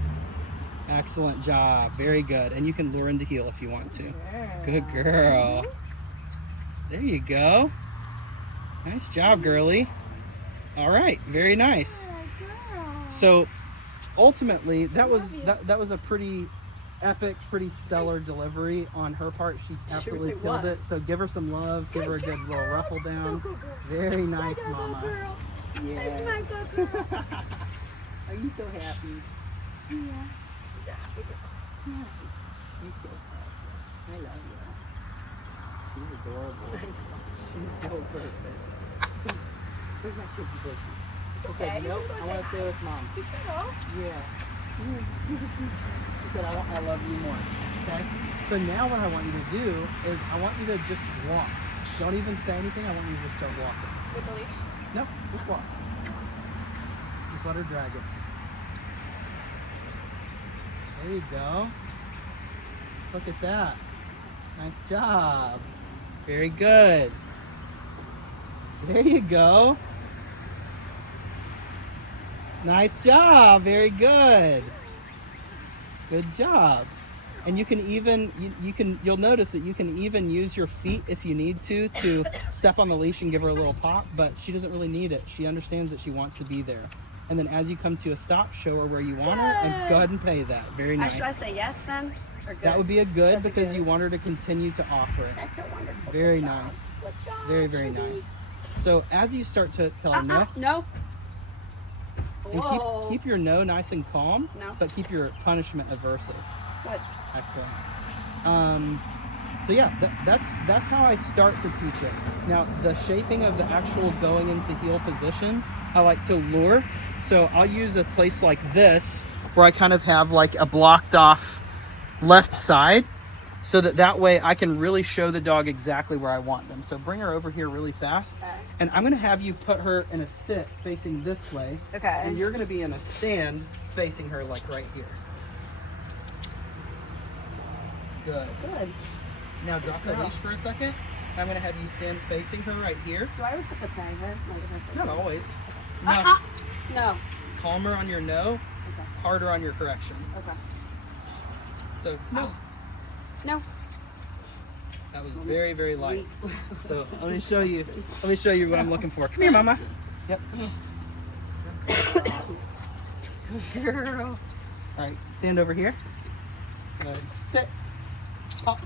Excellent job. Very good. And you can lure into heel if you want to. Good girl. There you go. Nice job, girly. All right. Very nice. So ultimately, that was a pretty epic, pretty stellar delivery on her part. She absolutely really killed was. it. So give her some love. Give her a good little ruffle down. Very nice, mama. Yeah. Are you so happy? Yeah. She's so happy. I love you. She's adorable. She's so perfect. Where's my chicky bookie? She said, nope, I want to stay with mom. Yeah. She said, I love you more. Okay? So now what I want you to do is I want you to just walk. Don't even say anything. I want you to just start walking. With the leash? Nope, just walk. Just let her drag it. There you go. Look at that. Nice job. Very good. There you go. Nice job. Very good. Good job. And you can even you'll notice that you can even use your feet if you need to step on the leash and give her a little pop, but she doesn't really need it. She understands that she wants to be there. And then as you come to a stop, show her where you want her and go ahead and pay that. Very nice. Should I say yes then? Or good? That would be a good That's a because good. you want her to continue to offer it. That's so wonderful. Very Good job. nice. Good job, Very, very Shiggy. nice. So as you start to tell her no, No. and Whoa. keep your no nice and calm, No. but keep your punishment aversive. Good. Excellent. So yeah, that's how I start to teach it. Now the shaping of the actual going into heel position, I like to lure. So I'll use a place like this where I kind of have like a blocked off left side so that way I can really show the dog exactly where I want them. So bring her over here really fast. Okay. And I'm gonna have you put her in a sit facing this way. Okay. And you're gonna be in a stand facing her like right here. Good. Good. Now drop the leash for a second. I'm gonna have you stand facing her right here. Do I always have to pay her? Like, if I say Not no? always. No. No. Calmer on your no, Okay. harder on your correction. Okay. So no. No. That was very, very light. So let me show you what I'm looking for. Come here, mama. Yep. Good girl. All right, stand over here. Good. Sit. Pop.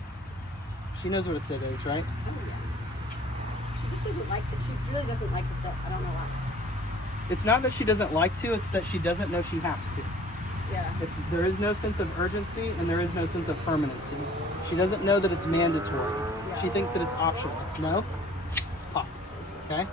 She knows what a sit is, right? Oh yeah. She just doesn't like to. She really doesn't like to sit. I don't know why. It's not that she doesn't like to, it's that she doesn't know she has to. Yeah. There is no sense of urgency and there is no sense of permanency. She doesn't know that it's mandatory. Yeah. She thinks that it's optional. No? Pop. Okay?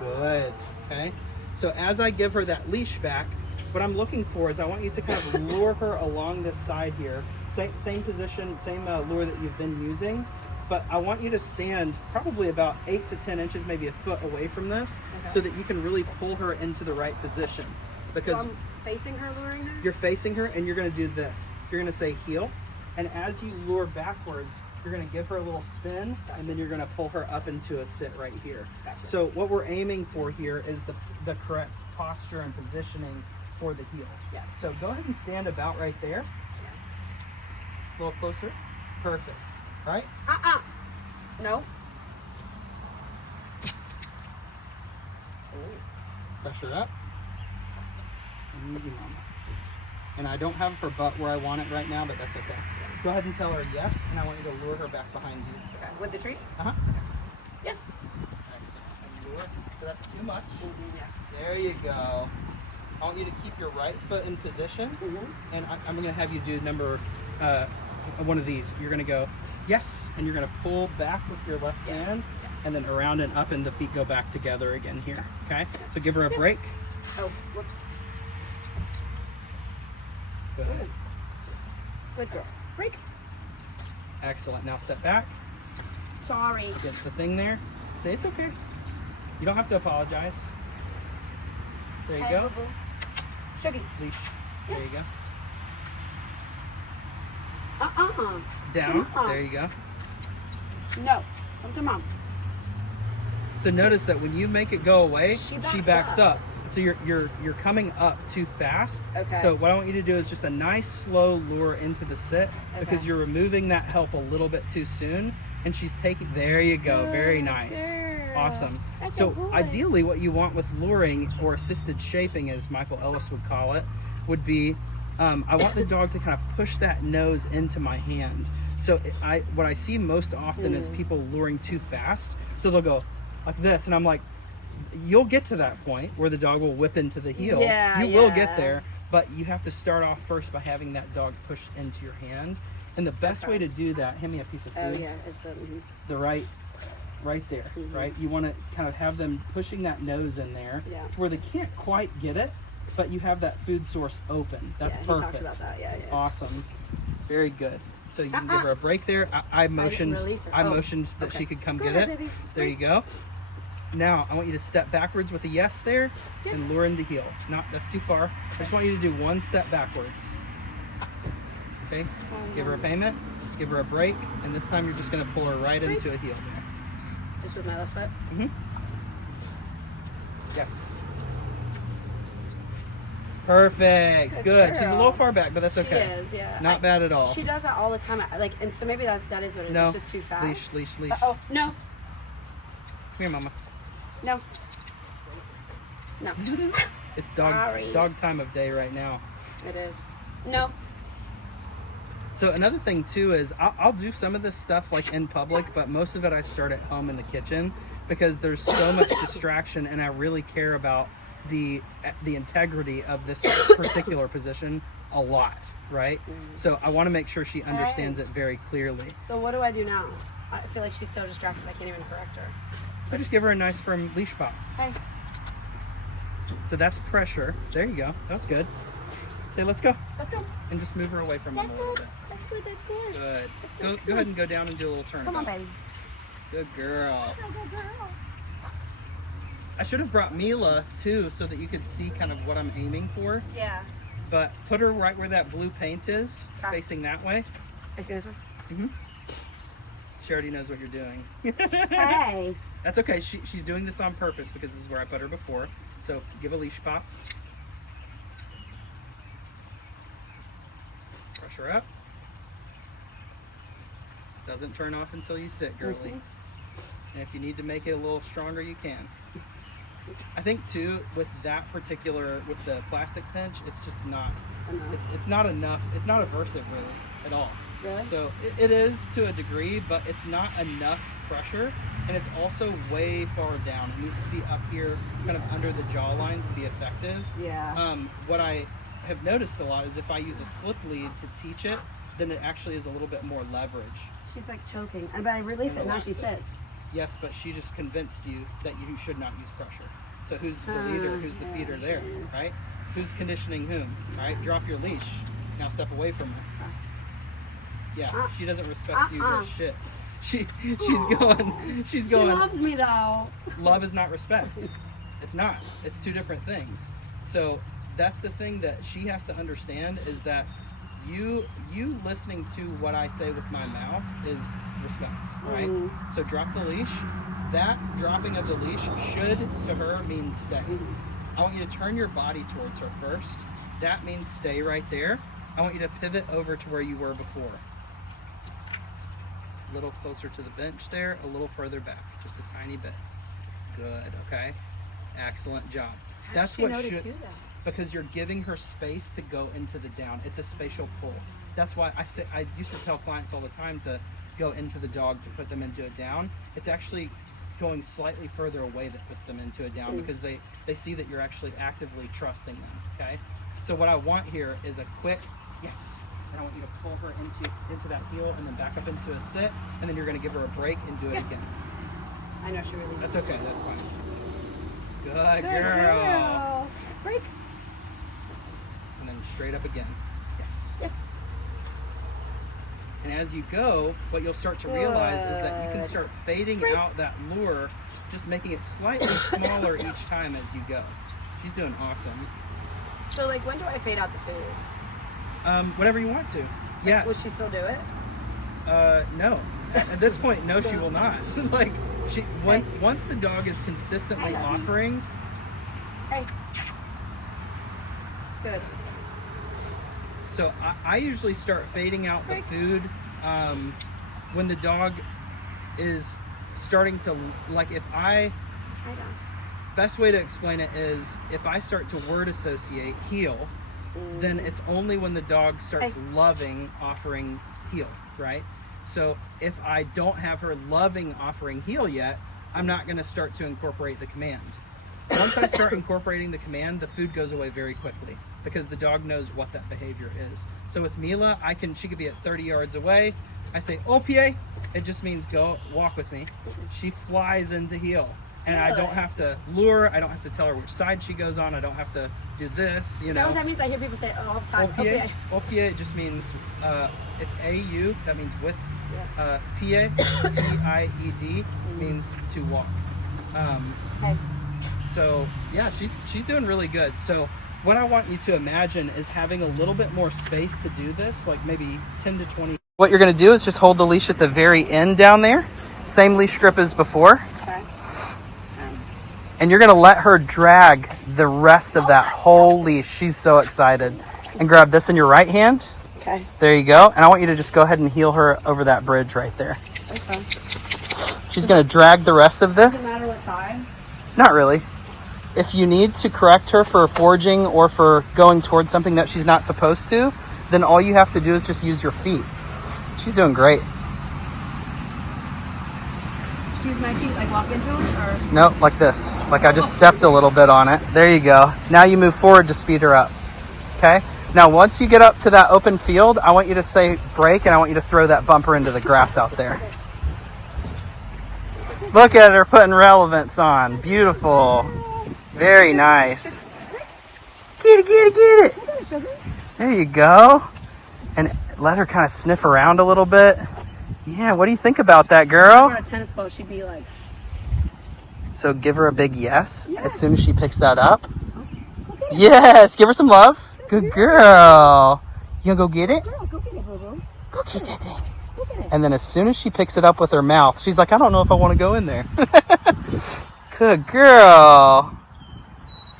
Good. Okay? So as I give her that leash back, what I'm looking for is I want you to kind of lure her along this side here. Same position, same lure that you've been using. But I want you to stand probably about 8 to 10 inches, maybe a foot away from this, Okay. so that you can really pull her into the right position. Because So I'm facing her, luring her. you're facing her and you're going to do this. You're going to say heel. And as you lure backwards, you're going to give her a little spin and then you're going to pull her up into a sit right here. Gotcha. So what we're aiming for here is the correct posture and positioning for the heel. Yeah. So go ahead and stand about right there. A little closer. Perfect. Right? No. Pressure up. Easy, mama. And I don't have her butt where I want it right now, but that's okay. Go ahead and tell her yes, and I want you to lure her back behind you. Okay. With the treat? Uh-huh. Yes. Excellent. And lure. So that's too much. Yeah. There you go. I want you to keep your right foot in position, and I'm going to have you do one of these. You're going to go yes, and you're going to pull back with your left hand, and then around and up, and the feet go back together again here. Okay? So give her a Yes. break. Oh, whoops. Good. Good girl. Break. Excellent. Now step back. Sorry. Get the thing there. Say it's okay. You don't have to apologize. There you Hey, go. boo-boo. Shuggy. Leash. There you Yes. go. Down. Come on. There you go. No. Come to mom. So notice that when you make it go away, She she backs backs up. up. So you're coming up too fast. Okay. So what I want you to do is just a nice slow lure into the sit because Okay. you're removing that help a little bit too soon, and she's taking. There you go. Very Good nice. girl. Awesome. That's So a boy. ideally, what you want with luring or assisted shaping, as Michael Ellis would call it, would be I want the dog to kind of push that nose into my hand. So what I see most often is people luring too fast. So they'll go like this, and I'm like, you'll get to that point where the dog will whip into the heel. Yeah, You will yeah. get there, but you have to start off first by having that dog push into your hand. And the best way to do that, hand me a piece of food. Oh yeah, is the The right there, right? You want to kind of have them pushing that nose in there Yeah. to where they can't quite get it, but you have that food source open. That's yeah, perfect. He talks about that. Yeah, yeah. Awesome. Very good. So you can give her a break there. I motioned release her. I Oh, motioned that okay. she could come Go get ahead, it. baby. There you go. Now I want you to step backwards with a yes there and Yes. lure in the heel. Not that's too far. I just want you to do one step backwards. Okay? Give her a payment, give her a break, and this time you're just gonna pull her right into a heel there. Just with my left foot. Yes. Perfect. Good Good. She's a girl. here far back, but that's okay. She is, yeah. Not bad at all. She does that all the time. Like, and so maybe that is what it is. No. It's just too fast. Leash. Oh no, Come here, mama. no, no. It's Sorry. dog time of day right now. It is. No. So another thing too is I'll do some of this stuff like in public, but most of it I start at home in the kitchen because there's so much distraction, and I really care about the integrity of this particular position a lot, right? So I want to make sure she understands it very clearly. So what do I do now? I feel like she's so distracted. I can't even correct her. So just give her a nice firm leash pop. Hey. So that's pressure. There you go. That's good. Say let's go, Let's go. and just move her away from That's him a little good. bit. That's good. That's good. Good. That's Go good. ahead and go down and do a little turn. Come on, baby. Good girl. Good girl. I should have brought Mila too, so that you could see kind of what I'm aiming for. Yeah. But put her right where that blue paint is, Okay. facing that way. Are you seeing this one? She already knows what you're doing. Hey. That's okay. She's doing this on purpose because this is where I put her before. So give a leash pop. her up. Doesn't turn off until you sit, girly. And if you need to make it a little stronger, you can. I think too, with that particular, with the plastic pinch, it's just not, it's not enough. It's not aversive really at all. Really? So it is to a degree, but it's not enough pressure, and it's also way far down. It needs to be up here, kind of under the jawline to be effective. Yeah. What I have noticed a lot is if I use a slip lead to teach it, then it actually is a little bit more leverage. She's like choking. But I release it, now she sits. Yes, but she just convinced you that you should not use pressure. So who's the leader? Who's the feeder there, right? Who's conditioning whom? All right, drop your leash. Now step away from her. Yeah, she doesn't respect you for shit. She's going. She loves me though. Love is not respect. It's not. It's two different things. So that's the thing that she has to understand, is that you listening to what I say with my mouth is respect, right? So drop the leash. That dropping of the leash should to her mean stay. I want you to turn your body towards her first. That means stay right there. I want you to pivot over to where you were before. A little closer to the bench there, a little further back, just a tiny bit. Good, okay? Excellent job. That's what should, because you're giving her space to go into the down. It's a spatial pull. That's why I used to tell clients all the time to go into the dog to put them into a down. It's actually going slightly further away that puts them into a down, because they see that you're actually actively trusting them, okay? So what I want here is a quick yes, and I want you to pull her into that heel and then back up into a sit, and then you're going to give her a break and do it again. I know she released. That's okay, that's fine. Good girl. Break. And then straight up again. Yes. Yes. And as you go, what you'll start to realize is that you can start fading out that lure, just making it slightly smaller each time as you go. She's doing awesome. So like, when do I fade out the food? Whatever you want to. Yeah. Will she still do it? No. At this point, no, she will not. Like, once the dog is consistently offering. Hey. Good. So I usually start fading out the food when the dog is starting to, like, best way to explain it is if I start to word associate heel, then it's only when the dog starts loving offering heel, right? So if I don't have her loving offering heel yet, I'm not going to start to incorporate the command. Once I start incorporating the command, the food goes away very quickly, because the dog knows what that behavior is. So with Mila, she could be at 30 yards away. I say, "Oh, PA," it just means go walk with me. She flies into heel, and I don't have to lure. I don't have to tell her which side she goes on. I don't have to do this, Is that what that means? I hear people say it all the time. OPA, OPA just means it's AU. That means with. PA, P-I-E-D means to walk. So yeah, she's doing really good. So what I want you to imagine is having a little bit more space to do this, like maybe 10 to 20. What you're going to do is just hold the leash at the very end down there. Same leash grip as before. Okay. And you're going to let her drag the rest of that whole leash. She's so excited. And grab this in your right hand. Okay. There you go. And I want you to just go ahead and heel her over that bridge right there. Okay. She's going to drag the rest of this. Doesn't matter what time? Not really. If you need to correct her for forging or for going towards something that she's not supposed to, then all you have to do is just use your feet. She's doing great. Use my feet, like walk into them, or? No, like this. Like I just stepped a little bit on it. There you go. Now you move forward to speed her up. Okay? Now once you get up to that open field, I want you to say break, and I want you to throw that bumper into the grass out there. Look at her putting relevance on. Beautiful. Very nice. Get it, get it, get it. There you go. And let her kind of sniff around a little bit. Yeah, what do you think about that, girl? On a tennis ball, she'd be like. So give her a big yes as soon as she picks that up. Yes, give her some love. Good girl. You gonna go get it? Girl, go get it, boo-boo. Go get that thing. Go get it. And then as soon as she picks it up with her mouth, she's like, I don't know if I want to go in there. Good girl.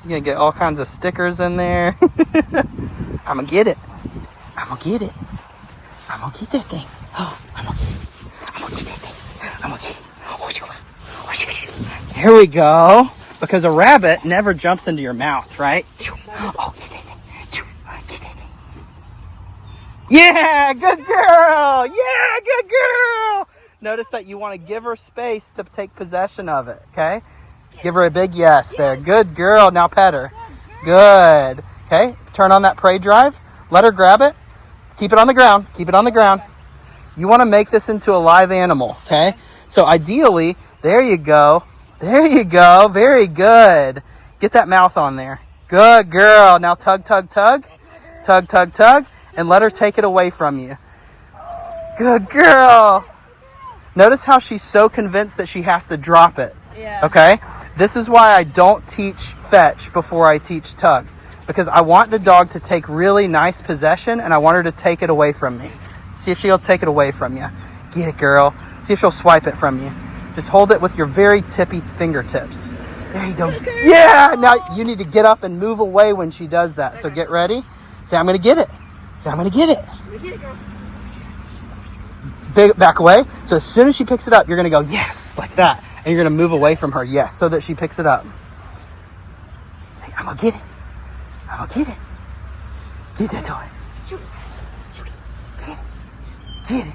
You're gonna get all kinds of stickers in there. I'm gonna get it. I'm gonna get it. gonna get that thing. Oh, I'm gonna get that thing. I'm gonna get it. Here we go. Because a rabbit never jumps into your mouth, right? Oh, get that thing. Get that thing. Yeah, good girl. Yeah, good girl. Notice that you want to give her space to take possession of it, okay? Give her a big yes there. Good girl. Now pet her. Good. Okay, turn on that prey drive. Let her grab it. Keep it on the ground. Keep it on the ground. You want to make this into a live animal, okay? So ideally, there you go. There you go. Very good. Get that mouth on there. Good girl. Now tug, tug, tug. Tug, tug, tug. And let her take it away from you. Good girl. Notice how she's so convinced that she has to drop it. Yeah. Okay? This is why I don't teach fetch before I teach tug. Because I want the dog to take really nice possession and I want her to take it away from me. See if she'll take it away from you. Get it, girl. See if she'll swipe it from you. Just hold it with your very tippy fingertips. There you go. Yeah! Now you need to get up and move away when she does that. So get ready. Say, I'm going to get it. Say, I'm going to get it. Get it, girl. Big, back away. So as soon as she picks it up, you're going to go, yes, like that. And you're going to move away from her, yes, so that she picks it up. Say, I'm going to get it. I'm going to get it. Get that toy. Get it. Get it.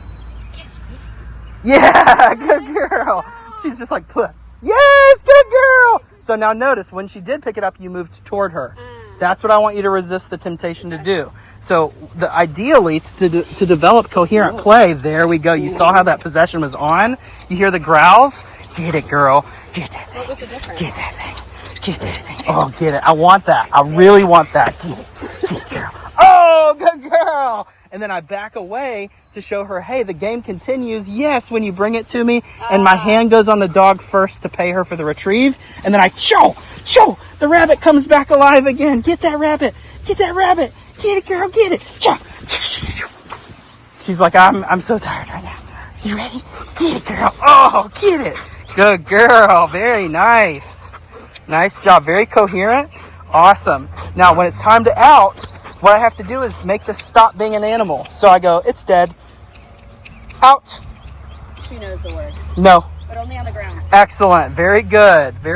Yeah, good girl. She's just like, put. Yes, good girl. So now notice, when she did pick it up, you moved toward her. That's what I want you to resist the temptation to do. So ideally, to develop coherent play, there we go. You saw how that possession was on. You hear the growls. Get it, girl. Get that thing. What was the difference? Get that thing. Get that thing. Oh, get it. I want that. I really want that. Get it. Get it, girl. Oh, good girl. And then I back away to show her, hey, the game continues. Yes, when you bring it to me. And my hand goes on the dog first to pay her for the retrieve. And then I shoo. The rabbit comes back alive again. Get that rabbit. Get that rabbit. Get it, girl. Get it. She's like, I'm so tired right now. You ready? Get it, girl. Oh, get it. Good girl. Very nice. Nice job. Very coherent. Awesome. Now, when it's time to out, what I have to do is make this stop being an animal. So I go, it's dead. Out. She knows the word. No. But only on the ground. Excellent. Very good. Very